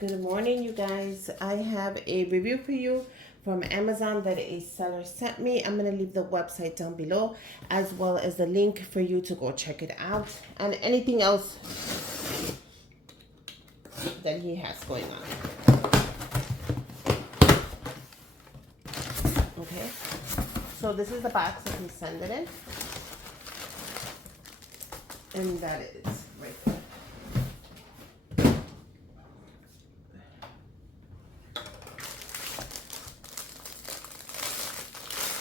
Good morning, you guys. I have a review for you from Amazon that a seller sent me. I'm going to leave the website down below as well as the link for you to go check it out and anything else that he has going on. Okay, so this is the box that he sent it in, and that is right there.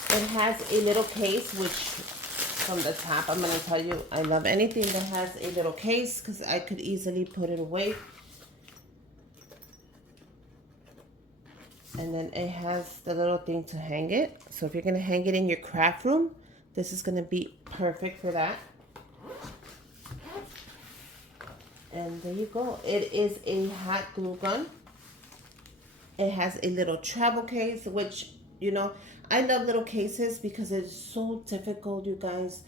It has a little case, which from the top, I'm going to tell you, I love anything that has a little case because I could easily put it away. And then it has the little thing to hang it. So if you're going to hang it in your craft room, this is going to be perfect for that. And there you go. It is a hot glue gun. It has a little travel case, which, you know, I love little cases because it's so difficult, you guys,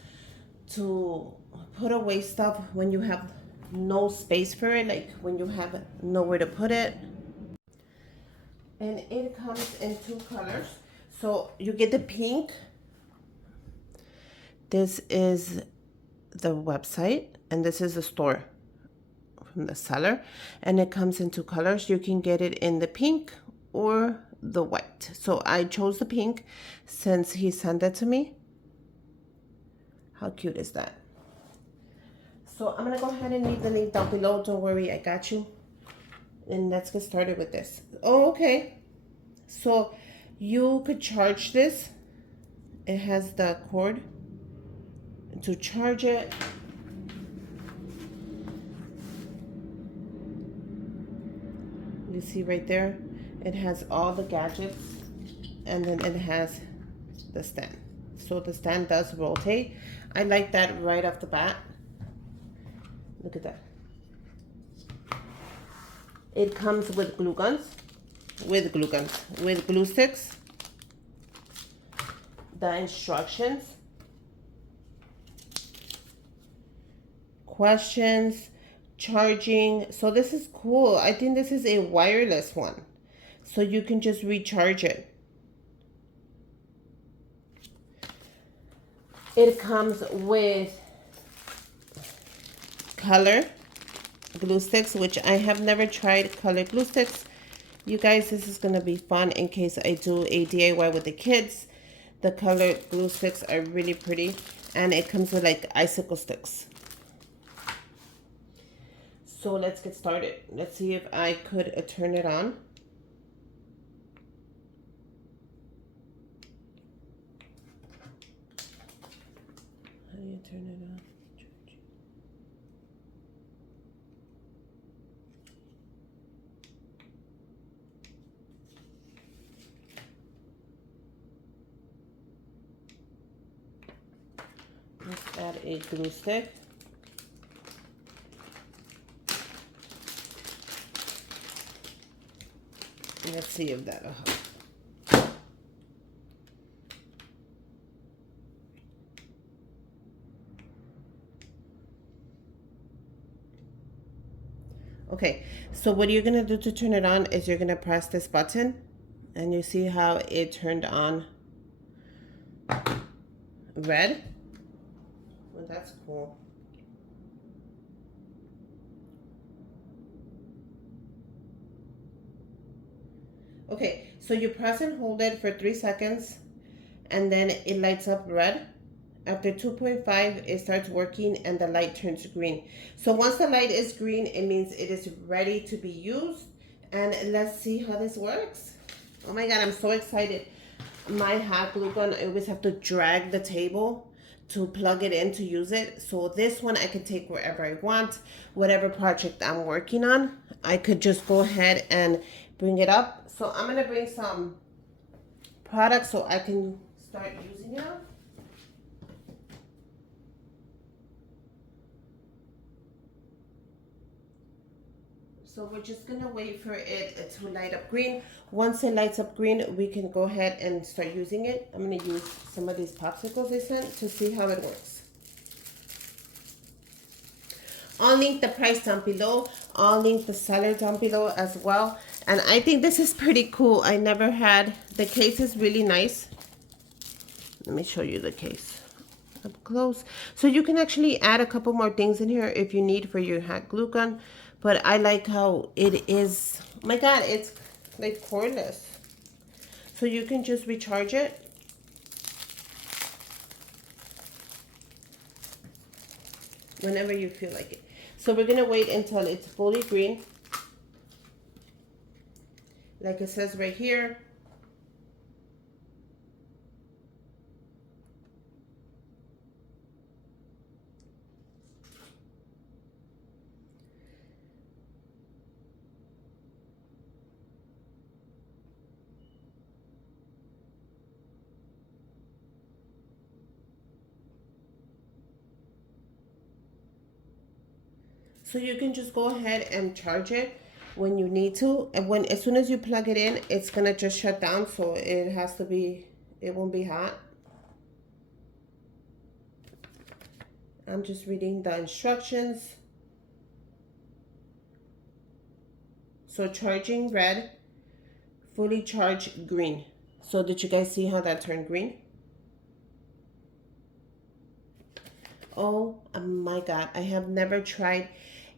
to put away stuff when you have no space for it, like when you have nowhere to put it. And it comes in two colors. So you get the pink. This is the website, and this is the store from the seller. And it comes in two colors. You can get it in the pink or the white. So I chose the pink since he sent it to me. How cute is that? So I'm gonna go ahead and leave the link down below. Don't worry, I got you. And let's get started with this. Oh, okay. So you could charge this. It has the cord to charge it. You see right there, it has all the gadgets, and then it has the stand. So the stand does rotate. I like that right off the bat. Look at that. It comes with glue guns, with glue sticks, the instructions, questions, charging. So this is cool. I think this is a wireless one, so you can just recharge it. It comes with color glue sticks, which I have never tried color glue sticks. You guys, this is going to be fun in case I do a DIY with the kids. The color glue sticks are really pretty, and it comes with like icicle sticks. So let's get started. Let's see if I could turn it on. How do you turn it on? Let's add a glue stick. Let's see if that'll help. Okay, so what you're gonna do to turn it on is you're gonna press this button, and you see how it turned on red. Well, that's cool. Okay, so you press and hold it for 3 seconds, and then it lights up red. After 2.5, it starts working and the light turns green. So once the light is green, it means it is ready to be used. And let's see how this works. Oh my God, I'm so excited. My hot glue gun, I always have to drag the table to plug it in to use it. So this one I can take wherever I want, whatever project I'm working on. I could just go ahead and bring it up. So I'm gonna bring some products so I can start using it. So we're just gonna wait for it to light up green. Once it lights up green, we can go ahead and start using it. I'm gonna use some of these popsicles they sent to see how it works. I'll link the price down below. I'll link the seller down below as well. And I think this is pretty cool. I never had, the case is really nice. Let me show you the case up close. So you can actually add a couple more things in here if you need for your hot glue gun. But I like how it is, oh my God, it's like cordless. So you can just recharge it. Whenever you feel like it. So we're gonna wait until it's fully green. Like it says right here. So you can just go ahead and charge it when you need to. And as soon as you plug it in, it's gonna just shut down. So it has to be, it won't be hot. I'm just reading the instructions. So charging red, fully charged green. So did you guys see how that turned green? Oh my God, I have never tried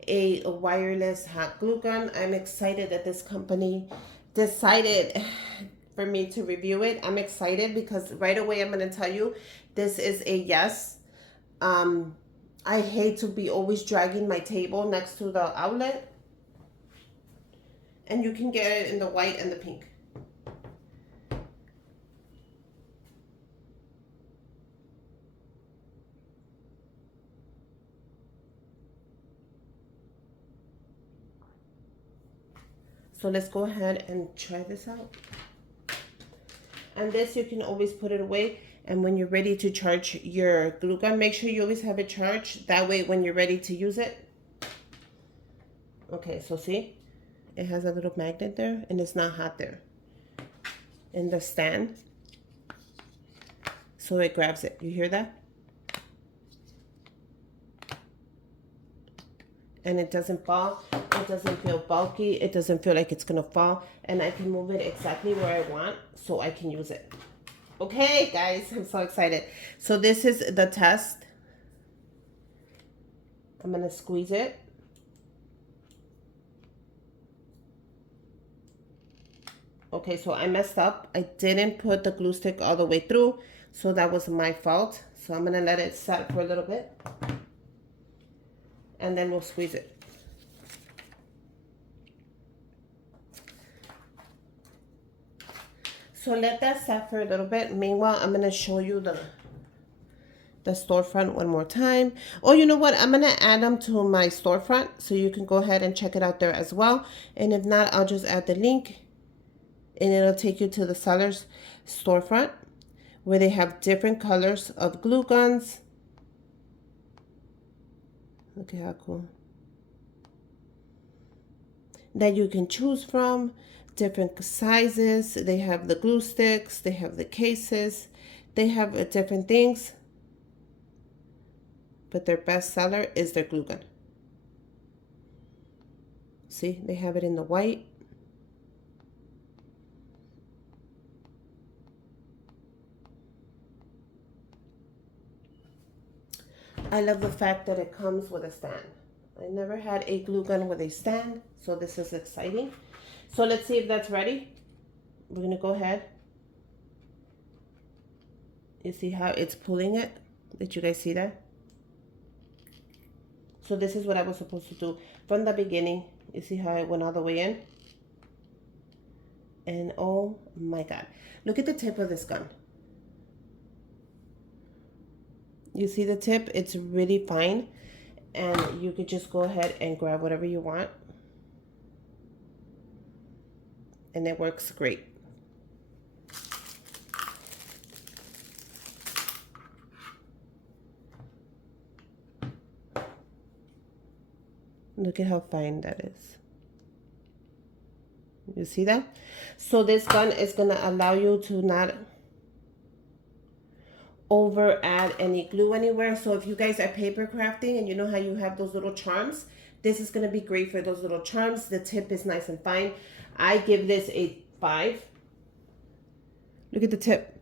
a wireless hot glue gun. I'm excited that this company decided for me to review it. I'm excited because right away I'm going to tell you this is a yes. I hate to be always dragging my table next to the outlet. And you can get it in the white and the pink. So let's go ahead and try this out. And this, you can always put it away. And when you're ready to charge your glue gun, make sure you always have it charged. That way, when you're ready to use it. Okay, so see, it has a little magnet there and it's not hot there. In the stand. So it grabs it. You hear that? And it doesn't fall. It doesn't feel bulky. It doesn't feel like it's gonna fall. And I can move it exactly where I want so I can use it. Okay, guys, I'm so excited. So this is the test. I'm gonna squeeze it. Okay, so I messed up. I didn't put the glue stick all the way through, so that was my fault. So I'm gonna let it set for a little bit. And then we'll squeeze it. So let that set for a little bit. Meanwhile, I'm gonna show you the storefront one more time. Oh, you know what? I'm gonna add them to my storefront, so you can go ahead and check it out there as well. And if not, I'll just add the link, and it'll take you to the seller's storefront, where they have different colors of glue guns. Look at how cool. That you can choose from, different sizes. They have the glue sticks, they have the cases, they have different things. But their best seller is their glue gun. See, they have it in the white. I love the fact that it comes with a stand. I never had a glue gun with a stand, so this is exciting. So let's see if that's ready. We're gonna go ahead. You see how it's pulling it? Did you guys see that? So this is what I was supposed to do from the beginning. You see how it went all the way in? And oh my God, look at the tip of this gun. You see the tip? It's really fine. And you could just go ahead and grab whatever you want. And it works great. Look at how fine that is. You see that? So this gun is going to allow you to not over add any glue anywhere. So if you guys are paper crafting and you know how you have those little charms This is going to be great for those little charms. The tip is nice and fine. I give this a 5. Look at the tip.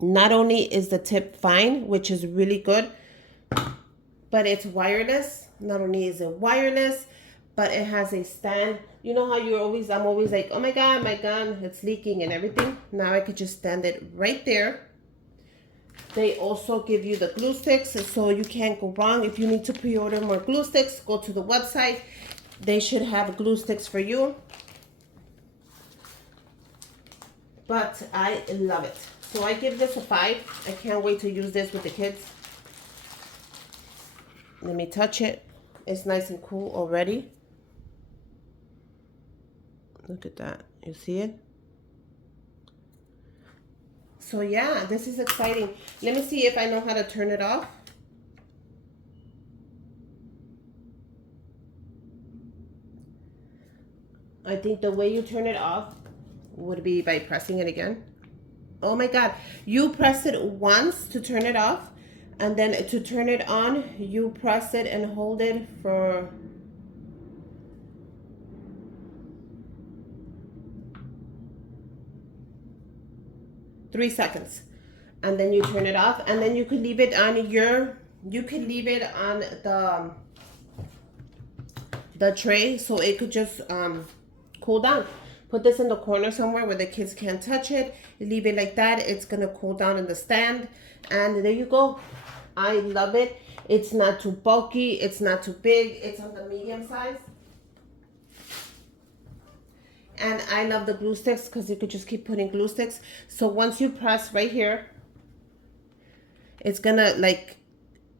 Not only is the tip fine, which is really good, but it's wireless. Not only is it wireless, but it has a stand. You know how I'm always like, oh my God, my gun, it's leaking and everything. Now I could just stand it right there. They also give you the glue sticks, so you can't go wrong. If you need to pre-order more glue sticks, go to the website. They should have glue sticks for you. But I love it. So I give this a 5. I can't wait to use this with the kids. Let me touch it. It's nice and cool already. Look at that. You see it? So yeah, this is exciting. Let me see if I know how to turn it off. I think the way you turn it off would be by pressing it again. Oh my God. You press it once to turn it off, and then to turn it on, you press it and hold it for three seconds, and then you turn it off, and then you could leave it on the tray, so it could just cool down. Put this in the corner somewhere where the kids can't touch it. Leave it like that. It's gonna cool down in the stand, and there you go. I love it. It's not too bulky. It's not too big. It's on the medium size. And I love the glue sticks because you could just keep putting glue sticks. So once you press right here, it's gonna like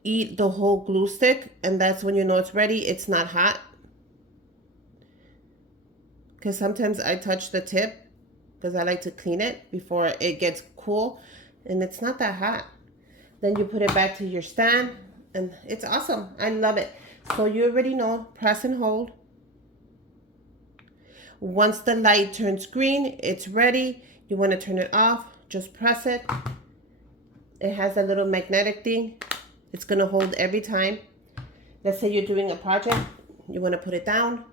eat the whole glue stick, and that's when you know it's ready. It's not hot. Because sometimes I touch the tip because I like to clean it before it gets cool, and it's not that hot. Then you put it back to your stand, and it's awesome. I love it. So you already know, press and hold. Once the light turns green, it's ready. You want to turn it off, just press it. It has a little magnetic thing. It's going to hold every time. Let's say you're doing a project. You want to put it down.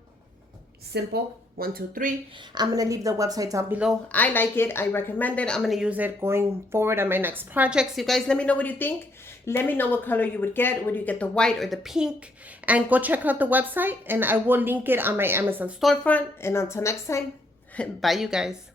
Simple. 1, 2, 3. I'm going to leave the website down below. I like it. I recommend it. I'm going to use it going forward on my next projects. You guys, let me know what you think. Let me know what color you would get. Would you get the white or the pink? And go check out the website, and I will link it on my Amazon storefront. And until next time, bye you guys.